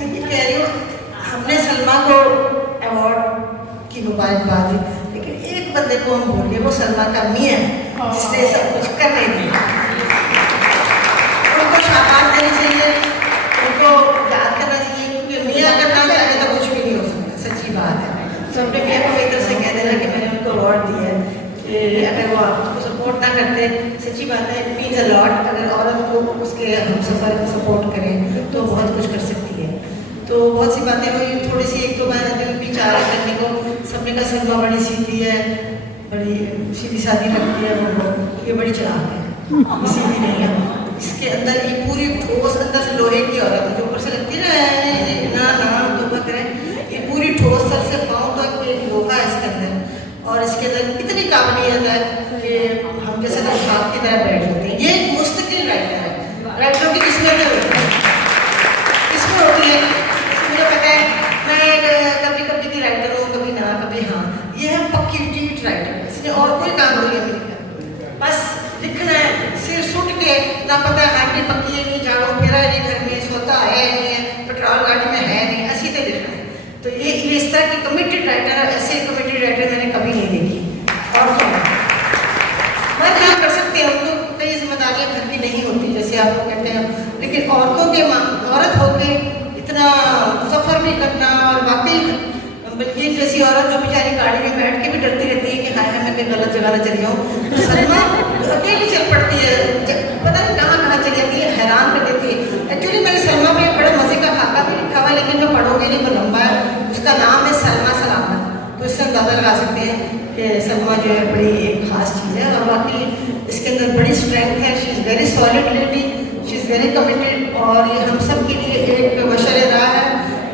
ये कह रही हूँ, हमने सलमा को अवार्ड की मुबारकबाद दी, लेकिन एक बंदे को हम भूल गए, वो सलमा का मियां जिसने सब कुछ करने दिया। उनको शाबाश देनी चाहिए, उनको याद करना चाहिए, क्योंकि मियां अगर ना चाहे तो कुछ भी नहीं हो सकता, सच्ची बात है। तो अपने मियां को एक तरह से कह देना कि मैंने उनको अवार्ड दिया है, अगर वो आपको सपोर्ट ना करते, सच्ची बात है, इट मीन्स अ लॉट। अगर औरत को उसके हम सफ़र को सपोर्ट करें तो बहुत कुछ कर सकती है। तो बहुत सी बातें हुई, थोड़ी सी एक दो बातें बीच आ करने को, सबने का सलमा बड़ी सीधी है, बड़ी सीधी सादी लगती है, वो ये बड़ी चालाक है, सीधी नहीं है, इसके अंदर ये पूरी ठोस अंदर से लोहे की औरत है, जो ऊपर से लगती है ना ना तो करें, ये पूरी ठोस सर से पाँव तक एक लोहा है इसके अंदर, और इसके अंदर इतनी काबिलियत है कि हम जैसे तो खाप की तरह बैठ जाते हैं। ये एक मुस्तकिल राइटर है, राइटरों की किस्मत होती है, किस्मत होती है। मुझे पता है, मैं कभी कभी की राइटर हूँ, कभी ना कभी हाँ, ये है पक्की टीट राइटर, इसने और कोई काम नहीं है मेरे, बस लिखना है सिर सुट के, ना पता है हाथी पक्की है नहीं, झाड़ू फेरा नहीं, घर में सोता है नहीं है, पेट्रोल गाड़ी में है नहीं, ऐसी तो लिखना है। तो ये इस तरह की कमिटेड राइटर, ऐसे कमिटेड राइटर मैंने कभी नहीं देखी। और मैं क्या कर सकते हैं, उनको कई जिम्मेदारियाँ घर की नहीं होती जैसे आप लोग कहते हैं, लेकिन औरतों के औरत होकर इतना सफ़र भी करना, और वाकई बल्कि जैसी औरत जो बेचारी गाड़ी में बैठ के भी डरती रहती है कि हाय मैं कहीं गलत जगह ना चली जाऊँ, तो सलमा अकेली चल पड़ती है, पता नहीं कहाँ कहाँ चली जाती है, हैरान कर देती है। एक्चुअली मैंने सलमा में बड़े मज़े का खाका भी लिखा हुआ है, लेकिन जो पढ़ोगे नहीं वो लंबा है, उसका नाम है सलमा सलामत। तो इससे अंदाज़ा लगा सकते हैं कि सलमा जो है बड़ी एक ख़ास चीज़ है, और वाकई इसके अंदर बड़ी स्ट्रेंथ है। She is very solid lady, she is very committed, और ये हम